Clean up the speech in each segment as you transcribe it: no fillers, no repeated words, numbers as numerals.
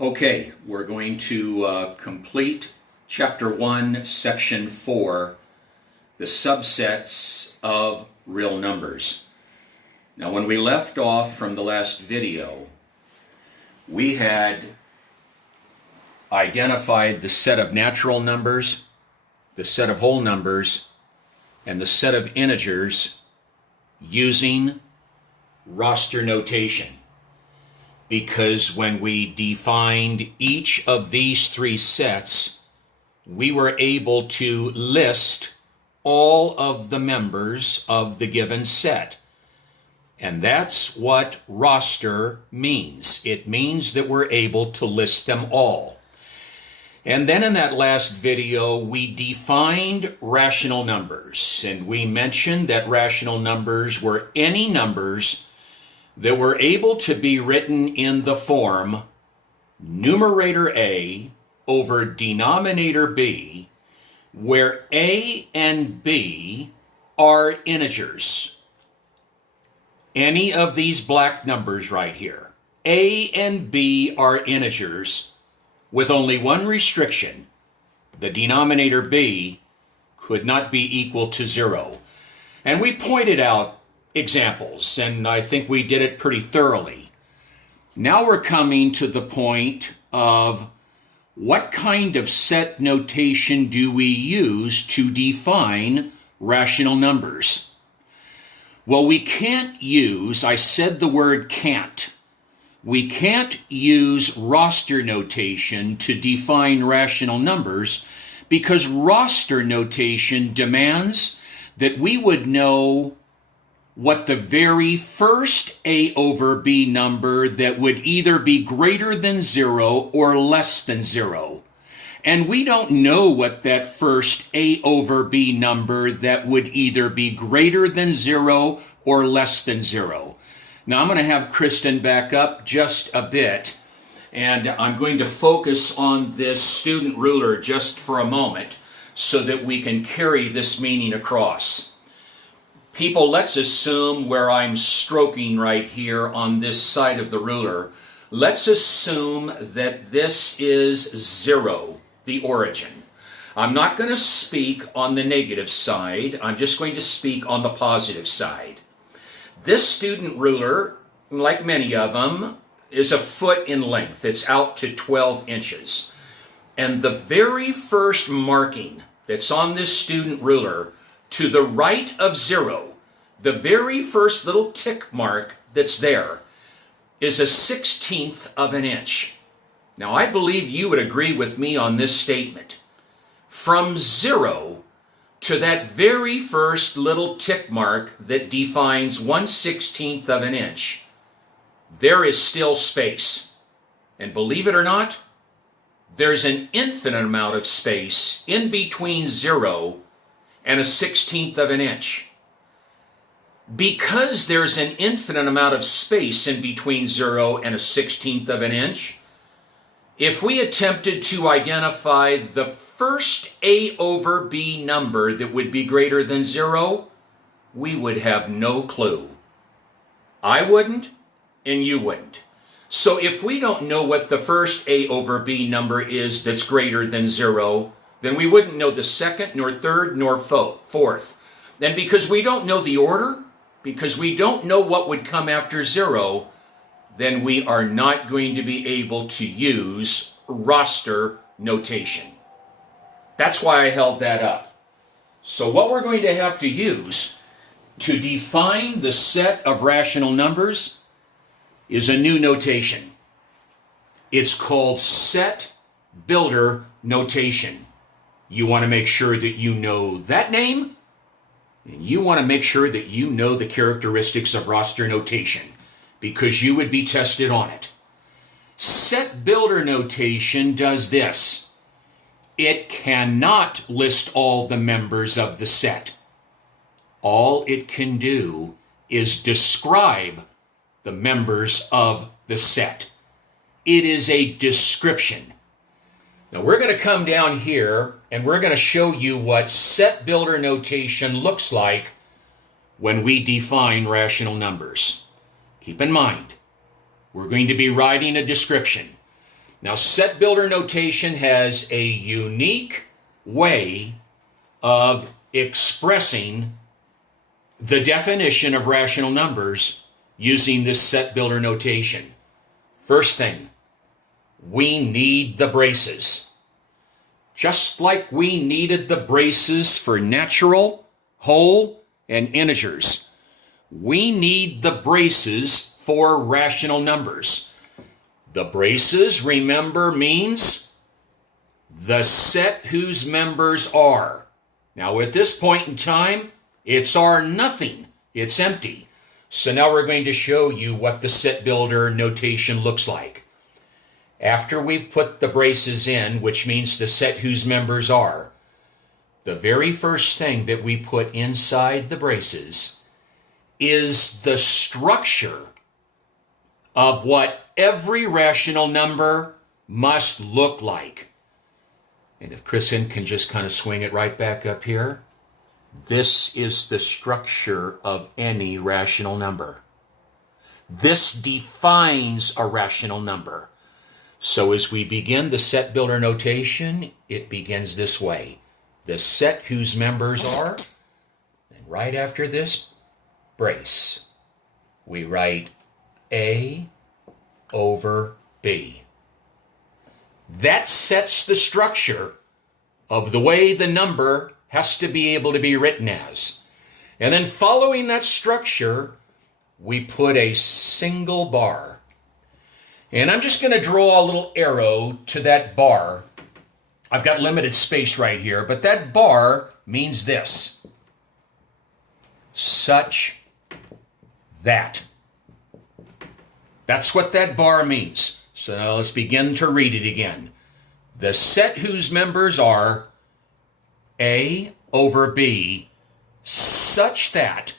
Okay, we're going to complete Chapter 1, Section 4, the subsets of real numbers. Now, when we left off from the last video, we had identified the set of natural numbers, the set of whole numbers, and the set of integers using roster notation. Because when we defined each of these three sets, we were able to list all of the members of the given set. And that's what roster means. It means that we're able to list them all. And then in that last video, we defined rational numbers. And we mentioned that rational numbers were any numbers that were able to be written in the form numerator A over denominator B, where A and B are integers. Any of these black numbers right here, A and B are integers with only one restriction. The denominator B could not be equal to 0. And we pointed out examples, and I think we did it pretty thoroughly. Now we're coming to the point of what kind of set notation do we use to define rational numbers? Well, we can't use, I said the word can't. We can't use roster notation to define rational numbers because roster notation demands that we would know what the very first A over B number that would either be greater than 0 or less than 0. And we don't know what that first A over B number that would either be greater than 0 or less than 0. Now I'm going to have Kristen back up just a bit, and I'm going to focus on this student ruler just for a moment so that we can carry this meaning across. People, let's assume where I'm stroking right here on this side of the ruler, let's assume that this is 0, the origin. I'm not going to speak on the negative side. I'm just going to speak on the positive side. This student ruler, like many of them, is a foot in length. It's out to 12 inches. And the very first marking that's on this student ruler to the right of 0, the very first little tick mark that's there is a 1/16 of an inch. Now, I believe you would agree with me on this statement. From 0 to that very first little tick mark that defines 1/16 of an inch, there is still space. And believe it or not, there's an infinite amount of space in between 0 and a 1/16 of an inch. Because there's an infinite amount of space in between 0 and a 1/16 of an inch, if we attempted to identify the first A over B number that would be greater than 0, we would have no clue. I wouldn't, and you wouldn't. So if we don't know what the first A over B number is that's greater than 0, then we wouldn't know the second, nor third, nor fourth. And because we don't know the order, because we don't know what would come after 0, then we are not going to be able to use roster notation. That's why I held that up. So what we're going to have to use to define the set of rational numbers is a new notation. It's called Setbuilder notation. You want to make sure that you know that name, and you want to make sure that you know the characteristics of roster notation, because you would be tested on it. Setbuilder notation does this. It cannot list all the members of the set. All it can do is describe the members of the set. It is a description. Now we're going to come down here and we're going to show you what Setbuilder notation looks like when we define rational numbers. Keep in mind, we're going to be writing a description. Now, set builder notation has a unique way of expressing the definition of rational numbers using this set builder notation. First thing, we need the braces. Just like we needed the braces for natural, whole, and integers, we need the braces for rational numbers. The braces, remember, means the set whose members are. Now, at this point in time, it's are nothing. It's empty. So now we're going to show you what the set builder notation looks like. After we've put the braces in, which means the set whose members are, the very first thing that we put inside the braces is the structure of what every rational number must look like. And if Kristen can just kind of swing it right back up here, this is the structure of any rational number. This defines a rational number. So as we begin the set builder notation, it begins this way. The set whose members are, and right after this brace, we write A over B. That sets the structure of the way the number has to be able to be written as. And then following that structure, we put a single bar. And I'm just going to draw a little arrow to that bar. I've got limited space right here, but that bar means this. Such that. That's what that bar means. So now let's begin to read it again. The set whose members are A over B, such that,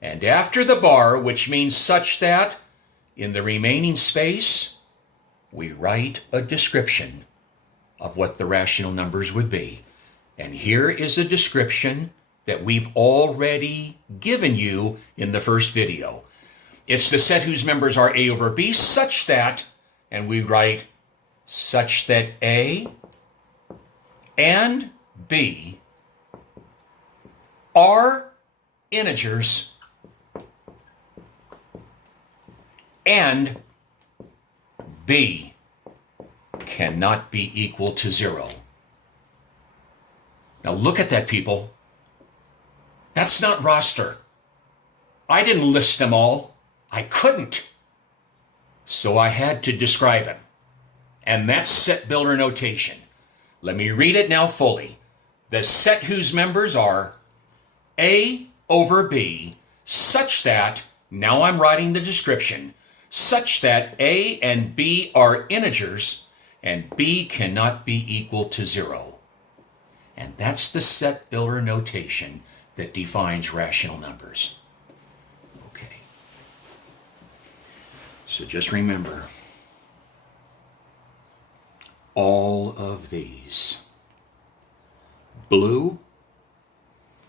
and after the bar, which means such that, in the remaining space, we write a description of what the rational numbers would be. And here is a description that we've already given you in the first video. It's the set whose members are A over B, such that, and we write such that A and B are integers and B cannot be equal to 0. Now look at that, people. That's not roster. I didn't list them all. I couldn't. So I had to describe them. And that's set builder notation. Let me read it now fully. The set whose members are A over B, such that, now I'm writing the description, such that A and B are integers and B cannot be equal to 0. And that's the set builder notation that defines rational numbers. Okay. So just remember, all of these, blue,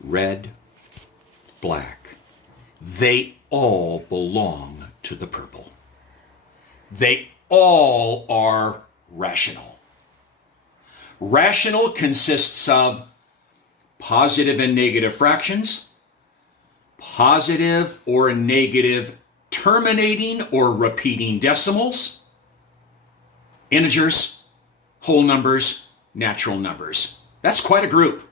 red, black, they all belong to the purple. They all are rational. Rational consists of positive and negative fractions, positive or negative terminating or repeating decimals, integers, whole numbers, natural numbers. That's quite a group.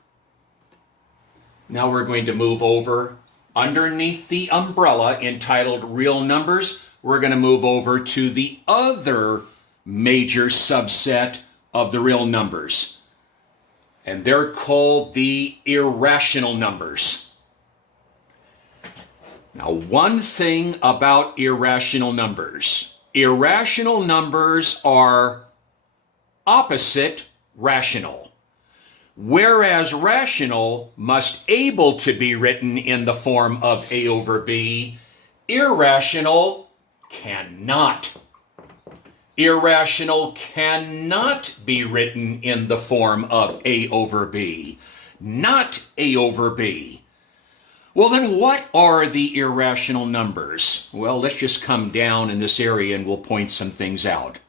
Now we're going to move over underneath the umbrella entitled real numbers. We're going to move over to the other major subset of the real numbers. And they're called the irrational numbers. Now, one thing about irrational numbers are opposite rational. Whereas rational must able to be written in the form of A over B, irrational cannot. Irrational cannot be written in the form of A over B, not A over B. Well, then what are the irrational numbers? Well, let's just come down in this area and we'll point some things out.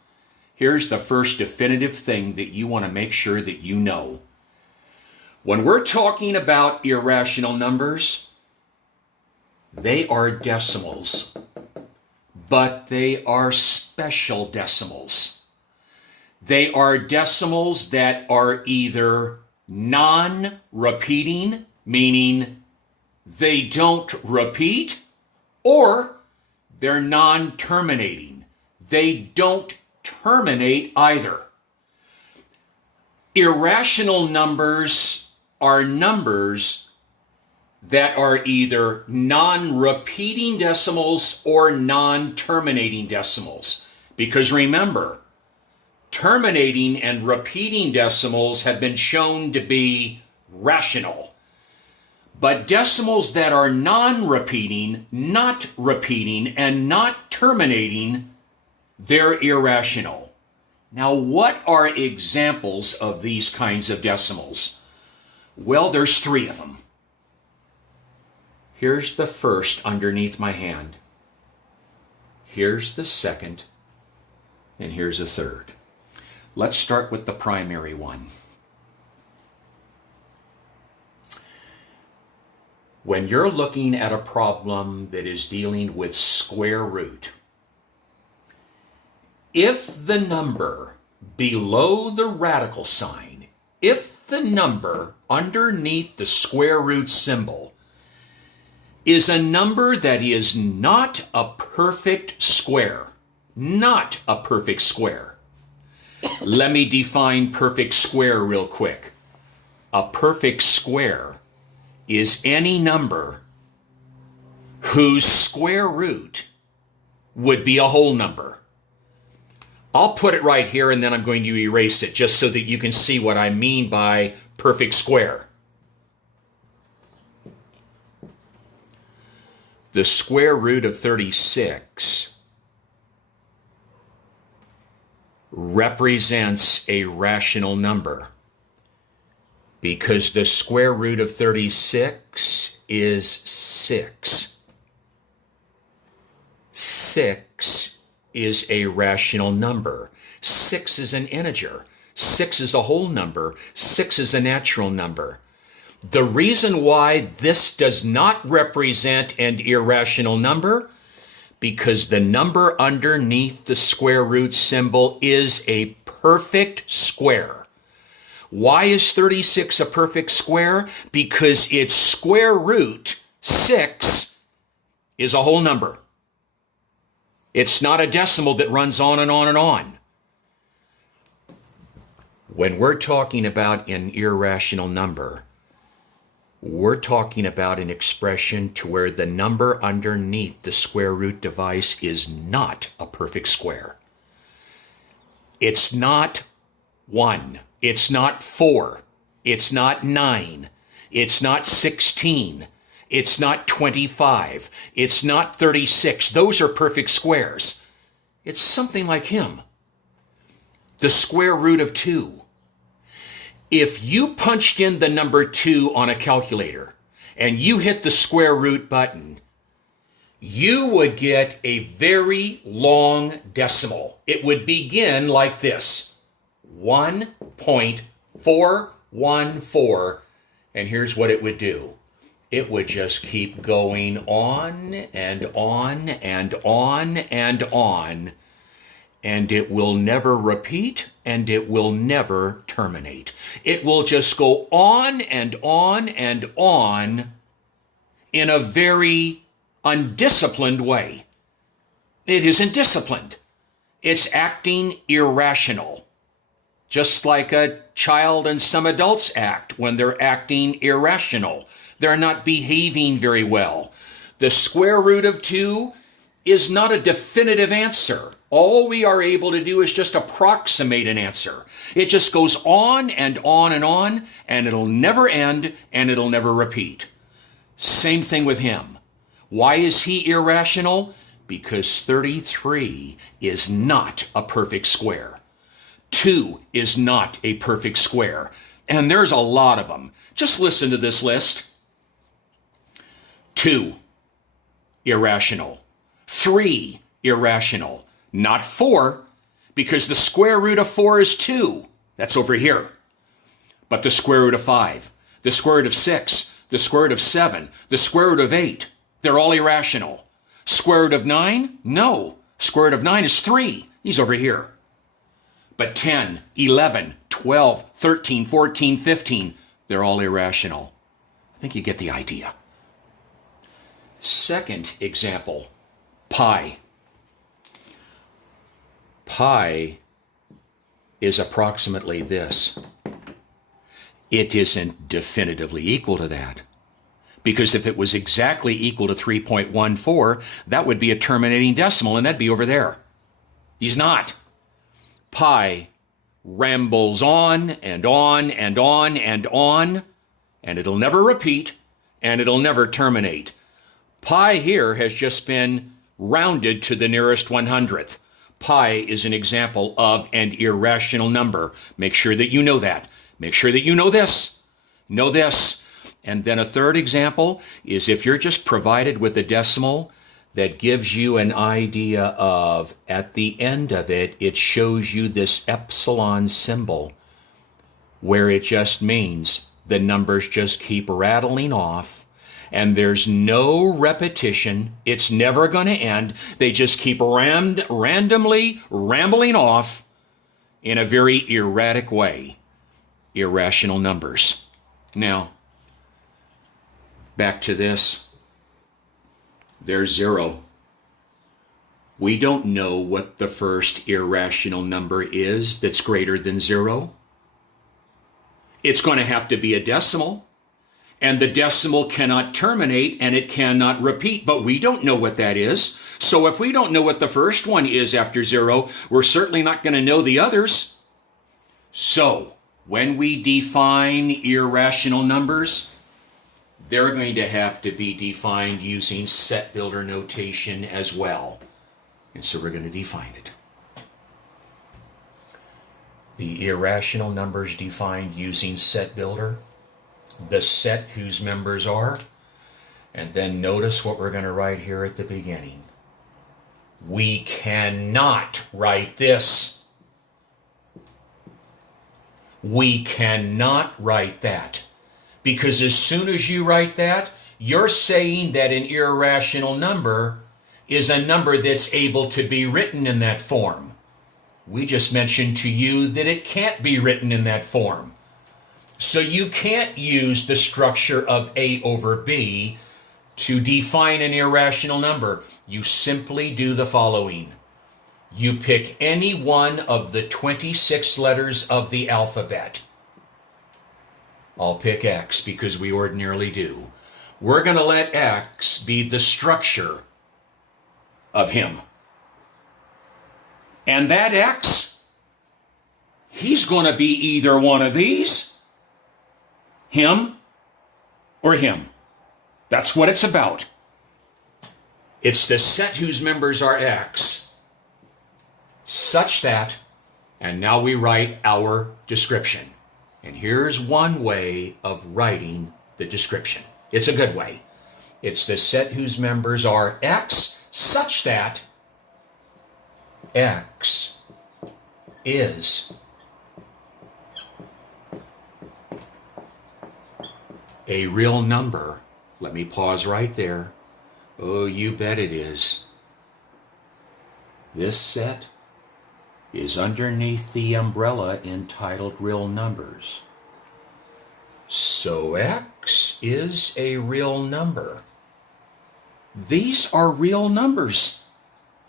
here's the first definitive thing that you want to make sure that you know. When we're talking about irrational numbers, they are decimals, but they are special decimals. They are decimals that are either non-repeating, meaning they don't repeat, or they're non-terminating. They don't terminate either. Irrational numbers are numbers that are either non-repeating decimals or non-terminating decimals. Because remember, terminating and repeating decimals have been shown to be rational. But decimals that are non-repeating, not repeating, and not terminating, they're irrational. Now, what are examples of these kinds of decimals? Well, there's 3 of them. Here's the first underneath my hand. Here's the second, and here's a third. Let's start with the primary one. When you're looking at a problem that is dealing with square root, if the number below the radical sign, if the number underneath the square root symbol is a number that is not a perfect square, not a perfect square. Let me define perfect square real quick. A perfect square is any number whose square root would be a whole number. I'll put it right here and then I'm going to erase it just so that you can see what I mean by perfect square. The square root of 36 represents a rational number because the square root of 36 is 6. 6 is a rational number. 6 is an integer. 6 is a whole number. 6 is a natural number. The reason why this does not represent an irrational number, because the number underneath the square root symbol is a perfect square. Why is 36 a perfect square? Because its square root, 6, is a whole number. It's not a decimal that runs on and on and on. When we're talking about an irrational number, we're talking about an expression to where the number underneath the square root device is not a perfect square. It's not 1. It's not 4. It's not 9. It's not 16. It's not 25. It's not 36. Those are perfect squares. It's something like him. The square root of 2. If you punched in the number 2 on a calculator and you hit the square root button, you would get a very long decimal. It would begin like this, 1.414, and here's what it would do. It would just keep going on and on and on and on, and it will never repeat and it will never terminate. It will just go on and on and on in a very undisciplined way. It isn't disciplined. It's acting irrational, just like a child and some adults act when they're acting irrational. They're not behaving very well. The square root of 2 is not a definitive answer. All we are able to do is just approximate an answer. It just goes on and on and on, and it'll never end, and it'll never repeat. Same thing with him. Why is he irrational? Because 33 is not a perfect square. 2 is not a perfect square. And there's a lot of them. Just listen to this list. 2, irrational. 3, irrational. Not 4, because the square root of 4 is 2. That's over here. But the square root of 5, the square root of 6, the square root of 7, the square root of 8, they're all irrational. Square root of 9? No. Square root of 9 is 3. He's over here. But 10, 11, 12, 13, 14, 15, they're all irrational. I think you get the idea. Second example, pi. Pi is approximately this. It isn't definitively equal to that. Because if it was exactly equal to 3.14, that would be a terminating decimal, and that'd be over there. He's not. Pi rambles on and on and on and on, and it'll never repeat, and it'll never terminate. Pi here has just been rounded to the nearest 100th. Pi is an example of an irrational number. Make sure that you know that. Make sure that you know this. Know this. And then a third example is if you're just provided with a decimal that gives you an idea of, at the end of it, it shows you this epsilon symbol, where it just means the numbers just keep rattling off, and there's no repetition. It's never going to end. They just keep randomly rambling off in a very erratic way. Irrational numbers. Now, back to this. There's 0. We don't know what the first irrational number is that's greater than 0. It's going to have to be a decimal. And the decimal cannot terminate and it cannot repeat, but we don't know what that is. So if we don't know what the first one is after 0, we're certainly not going to know the others. So when we define irrational numbers, they're going to have to be defined using Setbuilder notation as well. And so we're going to define it. The irrational numbers defined using Setbuilder, the set whose members are, and then notice what we're going to write here at the beginning. We cannot write this. We cannot write that. Because as soon as you write that, you're saying that an irrational number is a number that's able to be written in that form. We just mentioned to you that it can't be written in that form. So you can't use the structure of A over B to define an irrational number. You simply do the following. You pick any one of the 26 letters of the alphabet. I'll pick X because we ordinarily do. We're going to let X be the structure of him. And that X, he's going to be either one of these, him, or him. That's what it's about. It's the set whose members are X, such that, and now we write our description. And here's one way of writing the description. It's a good way. It's the set whose members are X, such that X is a real number. Let me pause right there. Oh, you bet it is. This set is underneath the umbrella entitled Real Numbers. So X is a real number. These are real numbers.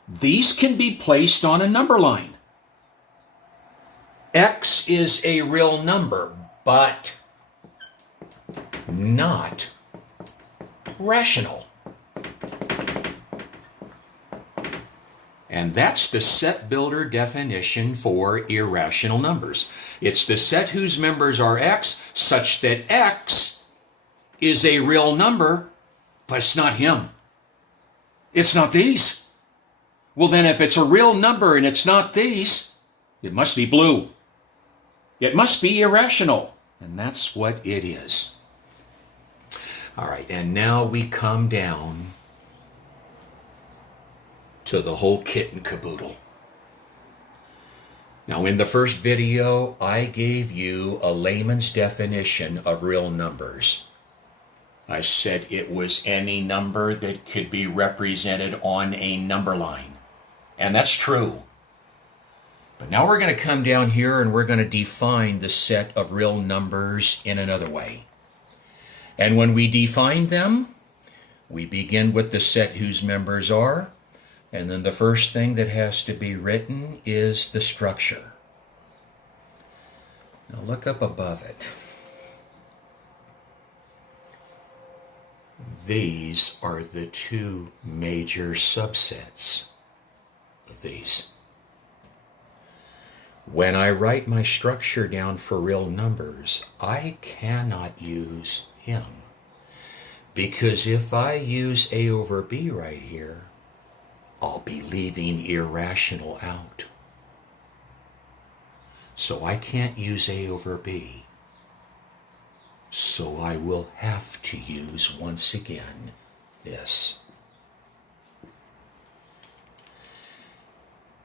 These can be placed on a number line. X is a real number, but not rational. And that's the Setbuilder definition for irrational numbers. It's the set whose members are X, such that X is a real number, but it's not him. It's not these. Well, then if it's a real number and it's not these, it must be blue. It must be irrational. And that's what it is. All right, and now we come down to the whole kit and caboodle. Now, in the first video, I gave you a layman's definition of real numbers. I said it was any number that could be represented on a number line. And that's true. But now we're going to come down here and we're going to define the set of real numbers in another way. And when we define them, we begin with the set whose members are, and then the first thing that has to be written is the structure. Now look up above it. These are the two major subsets of these. When I write my structure down for real numbers, I cannot use him. Because if I use A over B right here, I'll be leaving irrational out. So I can't use A over B. So I will have to use, once again, this.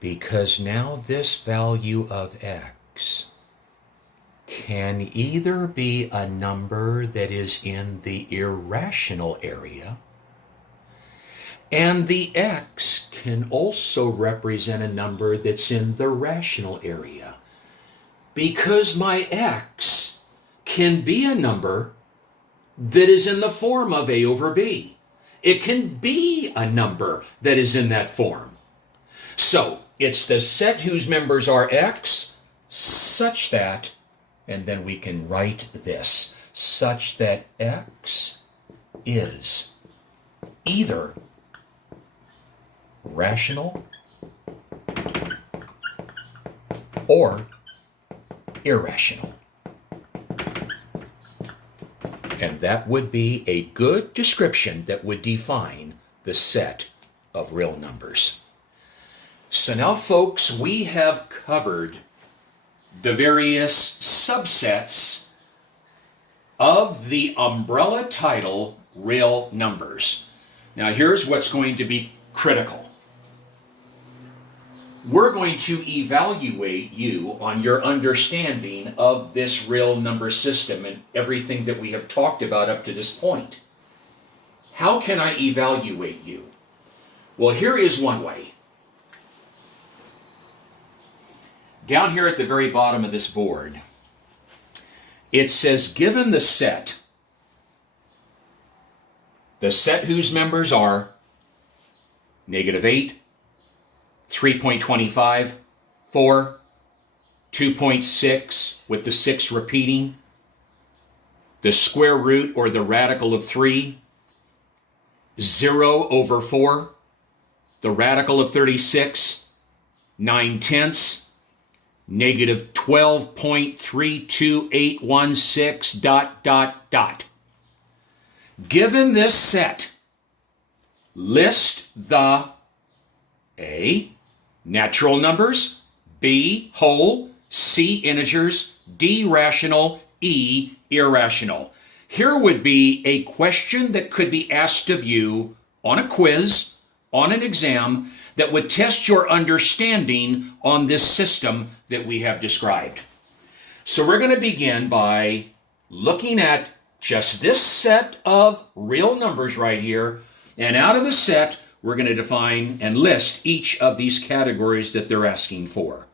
Because now this value of x can either be a number that is in the irrational area, and the x can also represent a number that's in the rational area. Because my x can be a number that is in the form of A over B. It can be a number that is in that form. So, it's the set whose members are x, such that, and then we can write this, such that x is either rational or irrational. And that would be a good description that would define the set of real numbers. So now, folks, we have covered the various subsets of the umbrella title real numbers. Now, here's what's going to be critical. We're going to evaluate you on your understanding of this real number system and everything that we have talked about up to this point. How can I evaluate you? Well, here is one way. Down here at the very bottom of this board, it says, given the set whose members are -8, 3.25, 4, 2.6, with the 6 repeating, the square root or the radical of 3, 0 over 4, the radical of 36, 9/10, -12.32816, ... Given this set, list the A, natural numbers, B, whole, C, integers, D, rational, E, irrational. Here would be a question that could be asked of you on a quiz, on an exam, that would test your understanding on this system that we have described. So we're going to begin by looking at just this set of real numbers right here, and out of the set, we're going to define and list each of these categories that they're asking for.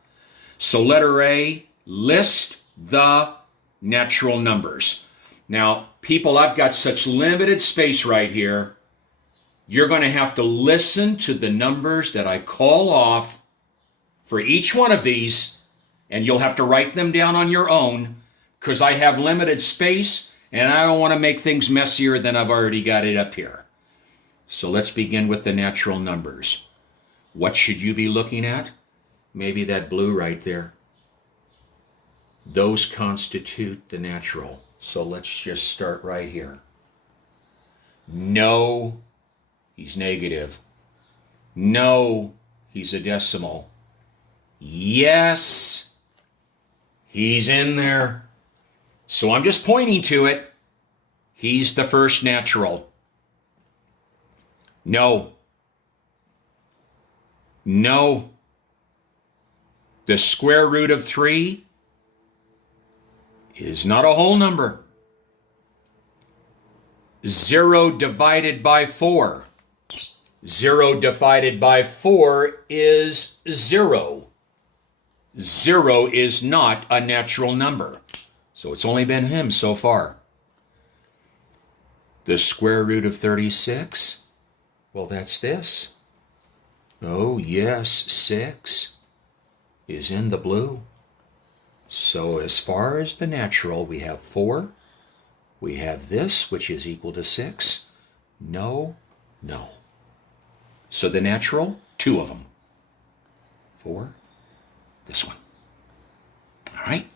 So letter A, list the natural numbers. Now, people, I've got such limited space right here. You're going to have to listen to the numbers that I call off for each one of these, and you'll have to write them down on your own because I have limited space and I don't want to make things messier than I've already got it up here. So let's begin with the natural numbers. What should you be looking at? Maybe that blue right there. Those constitute the natural. So let's just start right here. No, he's negative. No, he's a decimal. Yes, he's in there. So I'm just pointing to it. He's the first natural. No. No. The square root of 3 is not a whole number. 0 divided by 4. 0 divided by 4 is 0. 0 is not a natural number. So it's only been him so far. The square root of 36, well, that's this. Oh, yes, 6 is in the blue. So as far as the natural, we have 4. We have this, which is equal to 6. No, no. So the natural, 2 of them. 4, this one. All right,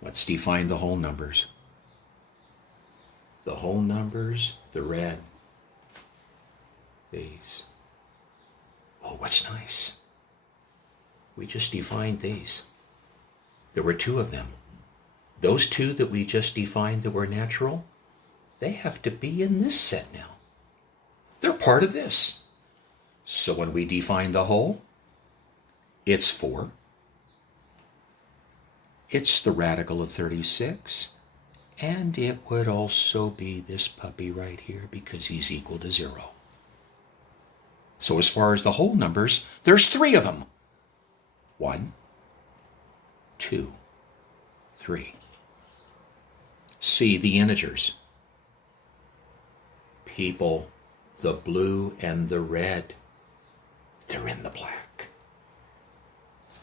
let's define the whole numbers. The whole numbers, the red. These. Oh, what's nice? We just defined these. There were 2 of them. Those 2 that we just defined that were natural, they have to be in this set now. They're part of this. So when we define the whole, it's 4. It's the radical of 36. And it would also be this puppy right here because he's equal to 0. So as far as the whole numbers, there's 3 of them. 1, 2, 3. See the integers. People, the blue and the red, they're in the black.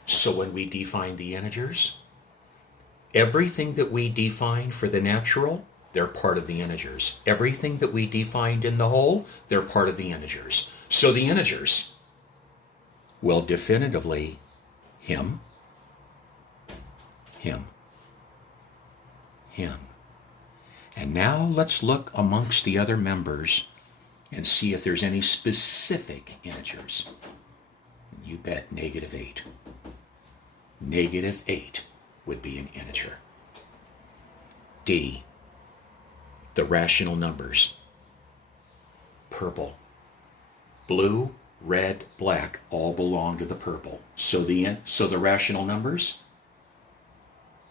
So when we define the integers, everything that we defined for the natural, they're part of the integers. Everything that we defined in the whole, they're part of the integers. So the integers will definitively him, him, him. And now let's look amongst the other members and see if there's any specific integers. You bet -8. -8 would be an integer. D, the rational numbers. Purple, blue, red, black all belong to the purple. So the rational numbers,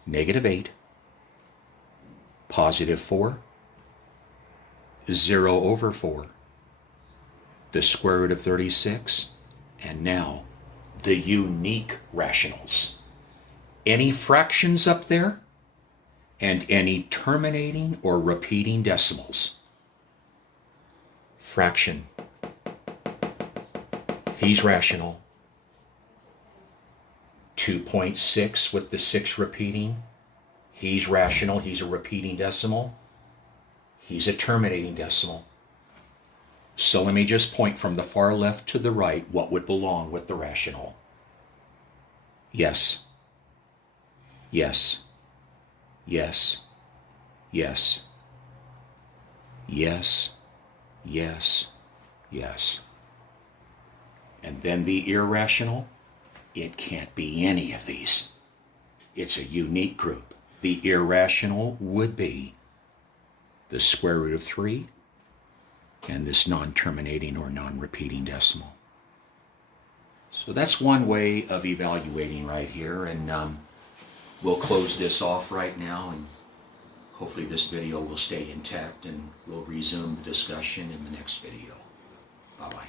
-8, +4, 0 over 4, the square root of 36, and now the unique rationals. Any fractions up there, and any terminating or repeating decimals. Fraction. He's rational. 2.6 with the 6 repeating. He's rational. He's a repeating decimal. He's a terminating decimal. So let me just point from the far left to the right what would belong with the rational. Yes. Yes. Yes. Yes. Yes. Yes. Yes. And then the irrational, it can't be any of these. It's a unique group. The irrational would be the square root of 3 and this non-terminating or non-repeating decimal. So that's one way of evaluating right here, and we'll close this off right now, and hopefully this video will stay intact, and we'll resume the discussion in the next video. Bye-bye.